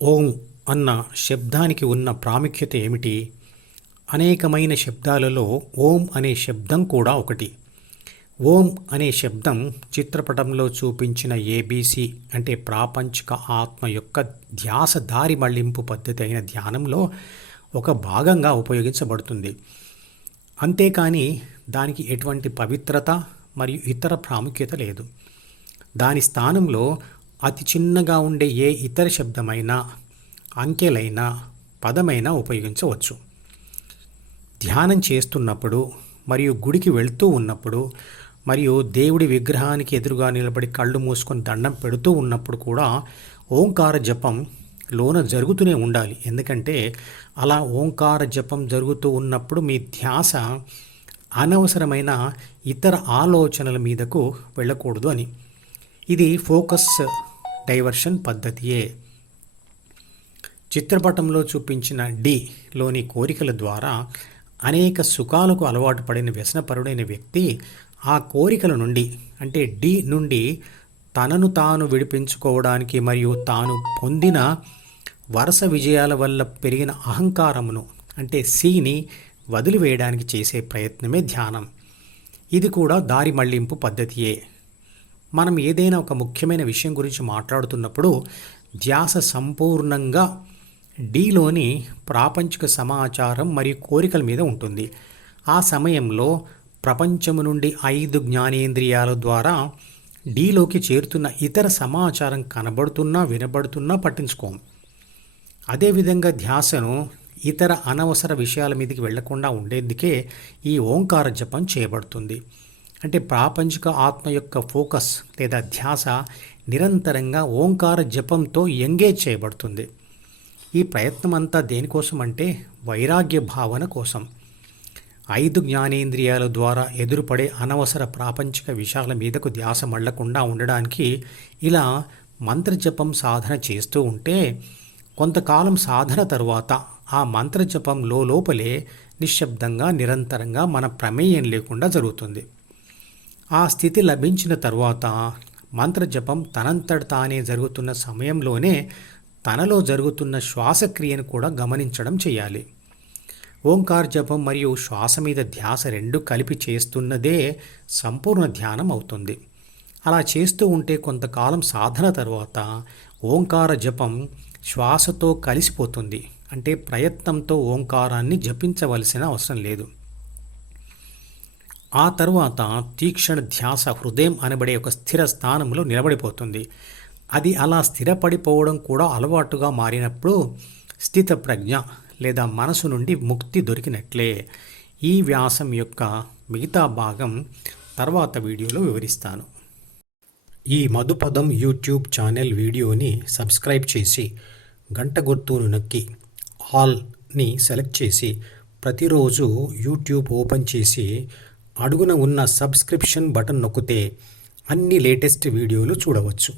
ఓం అన్న శబ్దానికి ఉన్న ప్రాముఖ్యత ఏమిటి? అనేకమైన శబ్దాలలో ఓం అనే శబ్దం కూడా ఒకటి. ఓం అనే శబ్దం చిత్రపటంలో చూపించిన ఏబీసీ అంటే ప్రాపంచిక ఆత్మ యొక్క ధ్యాస దారి మళ్లింపు పద్ధతి అయిన ధ్యానంలో ఒక భాగంగా ఉపయోగించబడుతుంది. అంతేకాని దానికి ఎటువంటి పవిత్రత మరియు ఇతర ప్రాముఖ్యత లేదు. దాని స్థానంలో అతి చిన్నగా ఉండే ఏ ఇతర శబ్దమైనా, అంకెలైనా, పదమైనా ఉపయోగించవచ్చు. ధ్యానం చేస్తున్నప్పుడు మరియు గుడికి వెళ్తూ ఉన్నప్పుడు మరియు దేవుడి విగ్రహానికి ఎదురుగా నిలబడి కళ్ళు మూసుకొని దండం పెడుతూ ఉన్నప్పుడు కూడా ఓంకార జపం లోన జరుగుతూనే ఉండాలి. ఎందుకంటే అలా ఓంకార జపం జరుగుతూ ఉన్నప్పుడు మీ ధ్యాస అనవసరమైన ఇతర ఆలోచనల మీదకు వెళ్ళకూడదు అని. ఇది ఫోకస్ డైవర్షన్ పద్ధతియే. చిత్రపటంలో చూపించిన డిలోని కోరికల ద్వారా అనేక సుఖాలకు అలవాటు పడిన వ్యసనపరుడైన వ్యక్తి ఆ కోరికల నుండి అంటే డి నుండి తనను తాను విడిపించుకోవడానికి మరియు తాను పొందిన వరుస విజయాల వల్ల పెరిగిన అహంకారమును అంటే సిని వదిలివేయడానికి చేసే ప్రయత్నమే ధ్యానం. ఇది కూడా దారి మళ్లింపు పద్ధతియే. మనం ఏదైనా ఒక ముఖ్యమైన విషయం గురించి మాట్లాడుతున్నప్పుడు ధ్యాస సంపూర్ణంగా డిలోని ప్రాపంచిక సమాచారం మరియు కోరికల మీద ఉంటుంది. ఆ సమయంలో ప్రపంచము నుండి 5 జ్ఞానేంద్రియాల ద్వారా డిలోకి చేరుతున్న ఇతర సమాచారం కనబడుతున్నా వినబడుతున్నా పట్టించుకోం. అదేవిధంగా ధ్యాసను ఇతర అనవసర విషయాల మీదకి వెళ్లకుండా ఉండేందుకే ఈ ఓంకార జపం చేయబడుతుంది. అంటే ప్రాపంచిక ఆత్మ యొక్క ఫోకస్ లేదా ధ్యాస నిరంతరంగా ఓంకార జపంతో ఎంగేజ్ చేయబడుతుంది. ఈ ప్రయత్నం అంతా దేనికోసం అంటే వైరాగ్య భావన కోసం. 5 జ్ఞానేంద్రియాల ద్వారా ఎదురుపడే అనవసర ప్రాపంచిక విషయాల మీదకు ధ్యాస మళ్లకుండా ఉండడానికి ఇలా మంత్రజపం సాధన చేస్తూ ఉంటే కొంతకాలం సాధన తరువాత ఆ మంత్రజపం లోపలే నిశ్శబ్దంగా నిరంతరంగా మన ప్రమేయం లేకుండా జరుగుతుంది. ఆ స్థితి లభించిన తరువాత మంత్రజపం తనంతట తానే జరుగుతున్న సమయంలోనే తనలో జరుగుతున్న శ్వాసక్రియను కూడా గమనించడం చేయాలి. ఓంకార జపం మరియు శ్వాస మీద ధ్యాస రెండు కలిపి చేస్తున్నదే సంపూర్ణ ధ్యానం అవుతుంది. అలా చేస్తూ ఉంటే కొంతకాలం సాధన తరువాత ఓంకార జపం శ్వాసతో కలిసిపోతుంది. అంటే ప్రయత్నంతో ఓంకారాన్ని జపించవలసిన అవసరం లేదు. ఆ తరువాత తీక్షణ ధ్యాస హృదయం అనబడే ఒక స్థిర స్థానంలో నిలబడిపోతుంది. అది అలా స్థిరపడిపోవడం కూడా అలవాటుగా మారినప్పుడు స్థిత ప్రజ్ఞ లేదా మనసు నుండి ముక్తి దొరికినట్లే. ఈ వ్యాసం యొక్క మిగతా భాగం తర్వాత వీడియోలో వివరిస్తాను. ఈ మధుపదం యూట్యూబ్ ఛానల్ వీడియోని సబ్స్క్రైబ్ చేసి గంట గుర్తును నొక్కి ఆల్ని సెలెక్ట్ చేసి ప్రతిరోజు యూట్యూబ్ ఓపెన్ చేసి అడుగున ఉన్న సబ్స్క్రిప్షన్ బటన్ నొక్కితే అన్ని లేటెస్ట్ వీడియోలు చూడవచ్చు.